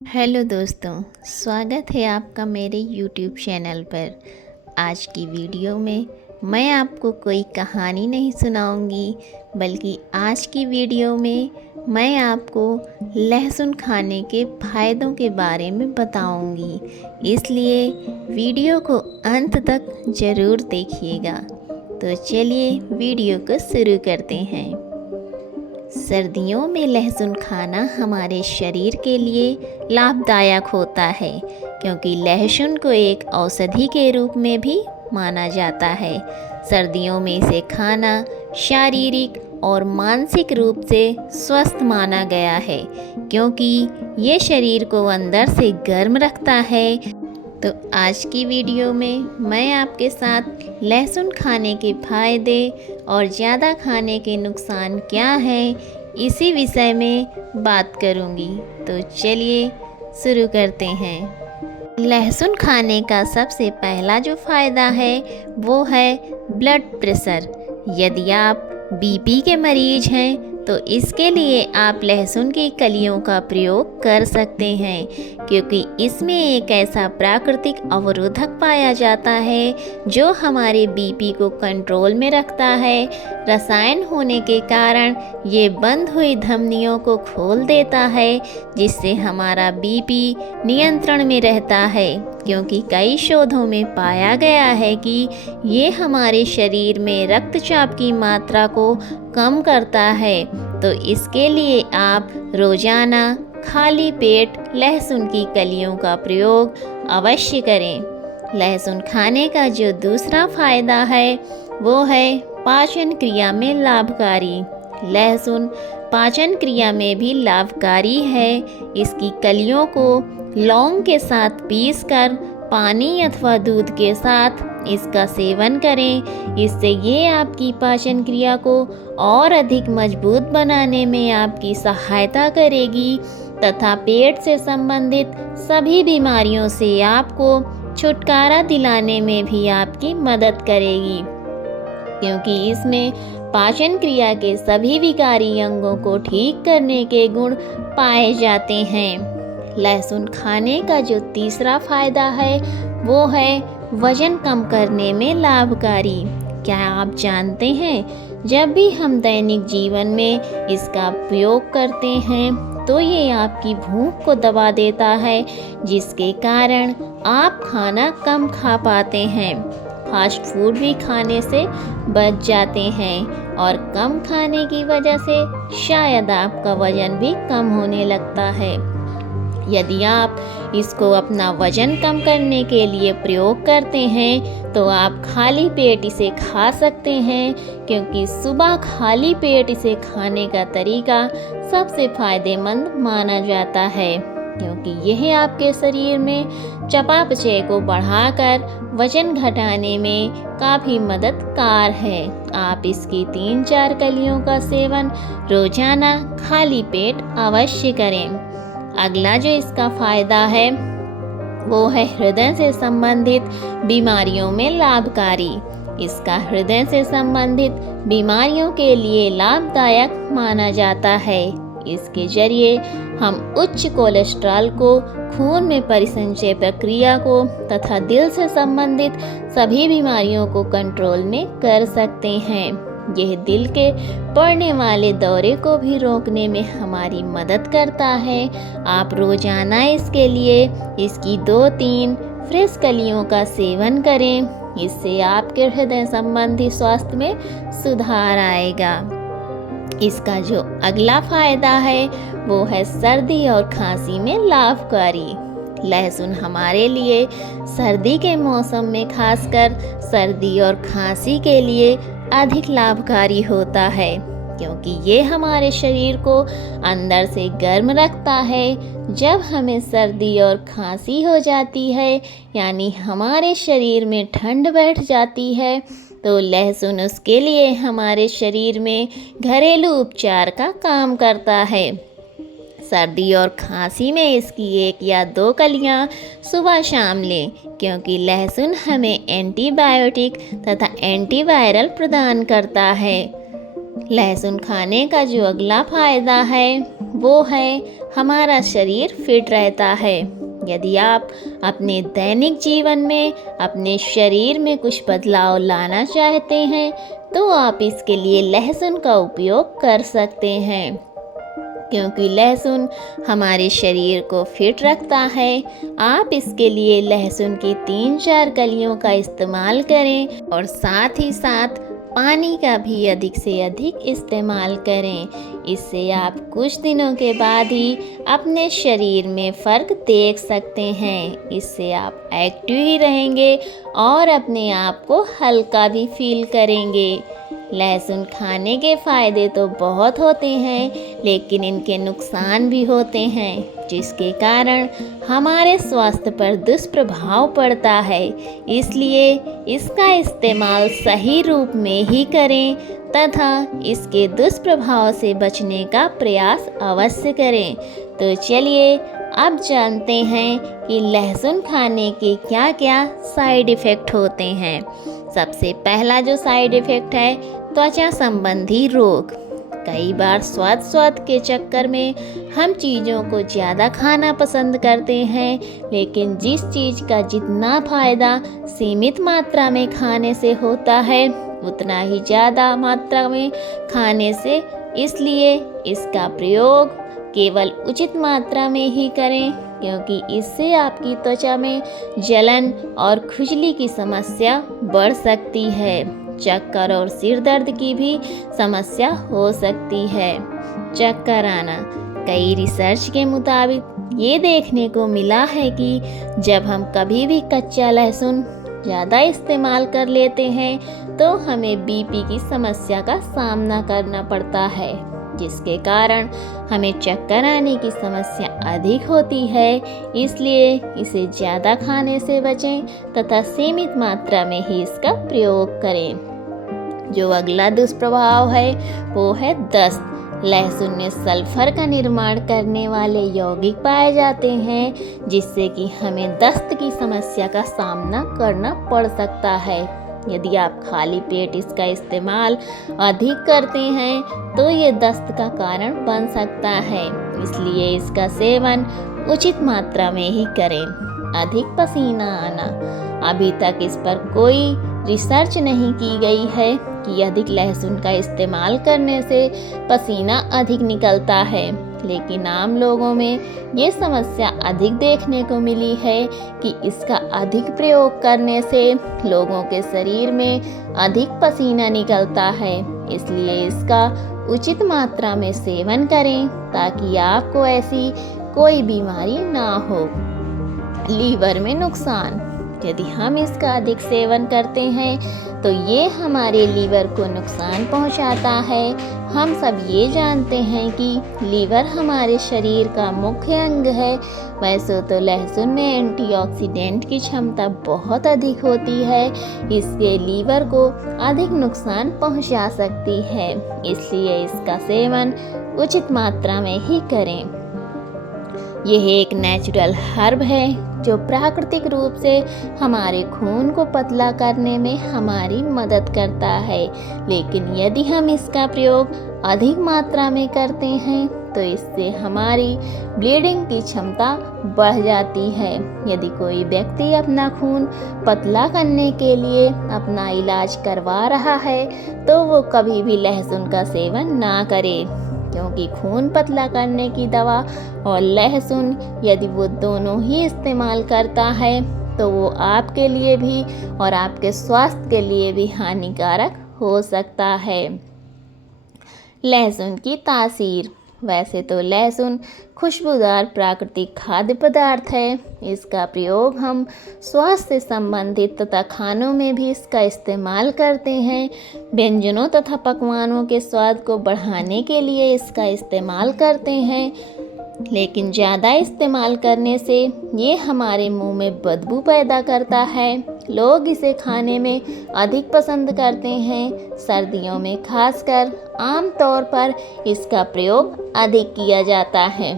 Hello दोस्तों, स्वागत है आपका मेरे YouTube चैनल पर। आज की वीडियो में मैं आपको कोई कहानी नहीं सुनाऊंगी, बल्कि आज की वीडियो में मैं आपको लहसुन खाने के फ़ायदों के बारे में बताऊंगी। इसलिए वीडियो को अंत तक ज़रूर देखिएगा। तो चलिए वीडियो को शुरू करते हैं। सर्दियों में लहसुन खाना हमारे शरीर के लिए लाभदायक होता है, क्योंकि लहसुन को एक औषधि के रूप में भी माना जाता है। सर्दियों में इसे खाना शारीरिक और मानसिक रूप से स्वस्थ माना गया है, क्योंकि ये शरीर को अंदर से गर्म रखता है। तो आज की वीडियो में मैं आपके साथ लहसुन खाने के फायदे और ज़्यादा खाने के नुकसान क्या हैं, इसी विषय में बात करूंगी। तो चलिए शुरू करते हैं। लहसुन खाने का सबसे पहला जो फ़ायदा है वो है ब्लड प्रेशर। यदि आप बीपी के मरीज हैं तो इसके लिए आप लहसुन की कलियों का प्रयोग कर सकते हैं, क्योंकि इसमें एक ऐसा प्राकृतिक अवरोधक पाया जाता है जो हमारे बीपी को कंट्रोल में रखता है। रसायन होने के कारण ये बंद हुई धमनियों को खोल देता है, जिससे हमारा बीपी नियंत्रण में रहता है। क्योंकि कई शोधों में पाया गया है कि ये हमारे शरीर में रक्तचाप की मात्रा को कम करता है। तो इसके लिए आप रोजाना खाली पेट लहसुन की कलियों का प्रयोग अवश्य करें। लहसुन खाने का जो दूसरा फायदा है वो है पाचन क्रिया में लाभकारी। लहसुन पाचन क्रिया में भी लाभकारी है। इसकी कलियों को लौंग के साथ पीसकर पानी अथवा दूध के साथ इसका सेवन करें। इससे ये आपकी पाचन क्रिया को और अधिक मजबूत बनाने में आपकी सहायता करेगी तथा पेट से संबंधित सभी बीमारियों से आपको छुटकारा दिलाने में भी आपकी मदद करेगी, क्योंकि इसमें पाचन क्रिया के सभी विकारी अंगों को ठीक करने के गुण पाए जाते हैं। लहसुन खाने का जो तीसरा फायदा है वो है वजन कम करने में लाभकारी। क्या आप जानते हैं, जब भी हम दैनिक जीवन में इसका प्रयोग करते हैं तो ये आपकी भूख को दबा देता है, जिसके कारण आप खाना कम खा पाते हैं। फास्ट फूड भी खाने से बच जाते हैं और कम खाने की वजह से शायद आपका वजन भी कम होने लगता है। यदि आप इसको अपना वजन कम करने के लिए प्रयोग करते हैं तो आप खाली पेट इसे खा सकते हैं, क्योंकि सुबह खाली पेट इसे खाने का तरीका सबसे फायदेमंद माना जाता है, क्योंकि यह आपके शरीर में चयापचय को बढ़ाकर वजन घटाने में काफ़ी मददगार है। आप इसकी 3-4 कलियों का सेवन रोजाना खाली पेट अवश्य करें। अगला जो इसका फायदा है वो है हृदय से संबंधित बीमारियों में लाभकारी। इसका हृदय से संबंधित बीमारियों के लिए लाभदायक माना जाता है। इसके जरिए हम उच्च कोलेस्ट्रॉल को, खून में परिसंचय प्रक्रिया को तथा दिल से संबंधित सभी बीमारियों को कंट्रोल में कर सकते हैं। यह दिल के पड़ने वाले दौरे को भी रोकने में हमारी मदद करता है। आप रोजाना इसके लिए इसकी 2-3 फ्रेश कलियों का सेवन करें। इससे आपके हृदय संबंधी स्वास्थ्य में सुधार आएगा। इसका जो अगला फायदा है वो है सर्दी और खांसी में लाभकारी। लहसुन हमारे लिए सर्दी के मौसम में खासकर सर्दी और खांसी के लिए अधिक लाभकारी होता है, क्योंकि ये हमारे शरीर को अंदर से गर्म रखता है। जब हमें सर्दी और खांसी हो जाती है, यानी हमारे शरीर में ठंड बैठ जाती है, तो लहसुन उसके लिए हमारे शरीर में घरेलू उपचार का काम करता है। सर्दी और खांसी में इसकी 1 या 2 कलियां सुबह शाम लें, क्योंकि लहसुन हमें एंटीबायोटिक तथा एंटीवायरल प्रदान करता है। लहसुन खाने का जो अगला फ़ायदा है वो है हमारा शरीर फिट रहता है। यदि आप अपने दैनिक जीवन में अपने शरीर में कुछ बदलाव लाना चाहते हैं तो आप इसके लिए लहसुन का उपयोग कर सकते हैं, क्योंकि लहसुन हमारे शरीर को फिट रखता है। आप इसके लिए लहसुन की 3-4 कलियों का इस्तेमाल करें और साथ ही साथ पानी का भी अधिक से अधिक इस्तेमाल करें। इससे आप कुछ दिनों के बाद ही अपने शरीर में फ़र्क देख सकते हैं। इससे आप एक्टिव ही रहेंगे और अपने आप को हल्का भी फील करेंगे। लहसुन खाने के फ़ायदे तो बहुत होते हैं, लेकिन इनके नुकसान भी होते हैं, जिसके कारण हमारे स्वास्थ्य पर दुष्प्रभाव पड़ता है। इसलिए इसका इस्तेमाल सही रूप में ही करें तथा इसके दुष्प्रभाव से बचने का प्रयास अवश्य करें। तो चलिए अब जानते हैं कि लहसुन खाने के क्या क्या साइड इफ़ेक्ट होते हैं। सबसे पहला जो साइड इफ़ेक्ट है त्वचा संबंधी रोग। कई बार स्वाद के चक्कर में हम चीज़ों को ज़्यादा खाना पसंद करते हैं, लेकिन जिस चीज़ का जितना फ़ायदा सीमित मात्रा में खाने से होता है उतना ही ज़्यादा मात्रा में खाने से, इसलिए इसका प्रयोग केवल उचित मात्रा में ही करें, क्योंकि इससे आपकी त्वचा में जलन और खुजली की समस्या बढ़ सकती है। चक्कर और सिर दर्द की भी समस्या हो सकती है। चक्कर आना। कई रिसर्च के मुताबिक ये देखने को मिला है कि जब हम कभी भी कच्चा लहसुन ज़्यादा इस्तेमाल कर लेते हैं तो हमें बीपी की समस्या का सामना करना पड़ता है, जिसके कारण हमें चक्कर आने की समस्या अधिक होती है। इसलिए इसे ज़्यादा खाने से बचें तथा सीमित मात्रा में ही इसका प्रयोग करें। जो अगला दुष्प्रभाव है वो है दस्त। लहसुन में सल्फर का निर्माण करने वाले यौगिक पाए जाते हैं, जिससे कि हमें दस्त की समस्या का सामना करना पड़ सकता है। यदि आप खाली पेट इसका इस्तेमाल अधिक करते हैं तो ये दस्त का कारण बन सकता है। इसलिए इसका सेवन उचित मात्रा में ही करें। अधिक पसीना आना। अभी तक इस पर कोई रिसर्च नहीं की गई है कि अधिक लहसुन का इस्तेमाल करने से पसीना अधिक निकलता है, लेकिन आम लोगों में ये समस्या अधिक देखने को मिली है कि इसका अधिक प्रयोग करने से लोगों के शरीर में अधिक पसीना निकलता है। इसलिए इसका उचित मात्रा में सेवन करें ताकि आपको ऐसी कोई बीमारी ना हो। लीवर में नुकसान। यदि हम इसका अधिक सेवन करते हैं तो ये हमारे लीवर को नुकसान पहुंचाता है। हम सब ये जानते हैं कि लीवर हमारे शरीर का मुख्य अंग है। वैसे तो लहसुन में एंटीऑक्सीडेंट की क्षमता बहुत अधिक होती है, इसके लीवर को अधिक नुकसान पहुंचा सकती है। इसलिए इसका सेवन उचित मात्रा में ही करें। यह एक नेचुरल हर्ब है जो प्राकृतिक रूप से हमारे खून को पतला करने में हमारी मदद करता है, लेकिन यदि हम इसका प्रयोग अधिक मात्रा में करते हैं तो इससे हमारी ब्लीडिंग की क्षमता बढ़ जाती है। यदि कोई व्यक्ति अपना खून पतला करने के लिए अपना इलाज करवा रहा है तो वो कभी भी लहसुन का सेवन ना करे, क्योंकि खून पतला करने की दवा और लहसुन यदि वो दोनों ही इस्तेमाल करता है तो वो आपके लिए भी और आपके स्वास्थ्य के लिए भी हानिकारक हो सकता है। लहसुन की तासीर। वैसे तो लहसुन खुशबूदार प्राकृतिक खाद्य पदार्थ है। इसका प्रयोग हम स्वास्थ्य से संबंधित तथा खानों में भी इसका इस्तेमाल करते हैं। व्यंजनों तथा पकवानों के स्वाद को बढ़ाने के लिए इसका इस्तेमाल करते हैं, लेकिन ज़्यादा इस्तेमाल करने से ये हमारे मुंह में बदबू पैदा करता है। लोग इसे खाने में अधिक पसंद करते हैं। सर्दियों में खासकर आम तौर पर इसका प्रयोग अधिक किया जाता है।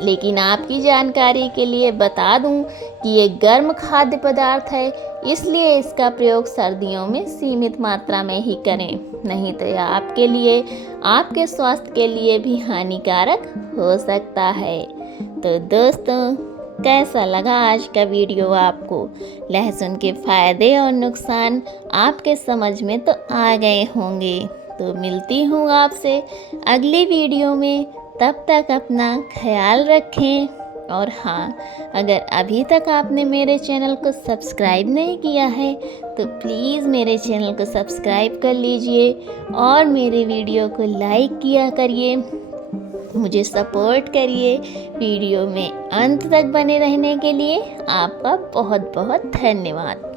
लेकिन आपकी जानकारी के लिए बता दूं कि ये गर्म खाद्य पदार्थ है, इसलिए इसका प्रयोग सर्दियों में सीमित मात्रा में ही करें, नहीं तो यह आपके लिए, आपके स्वास्थ्य के लिए भी हानिकारक हो सकता है। तो दोस्तों, कैसा लगा आज का वीडियो आपको? लहसुन के फायदे और नुकसान आपके समझ में तो आ गए होंगे। तो मिलती हूँ आपसे अगली वीडियो में, तब तक अपना ख्याल रखें। और हाँ, अगर अभी तक आपने मेरे चैनल को सब्सक्राइब नहीं किया है तो प्लीज़ मेरे चैनल को सब्सक्राइब कर लीजिए और मेरे वीडियो को लाइक किया करिए, मुझे सपोर्ट करिए। वीडियो में अंत तक बने रहने के लिए आपका बहुत बहुत धन्यवाद।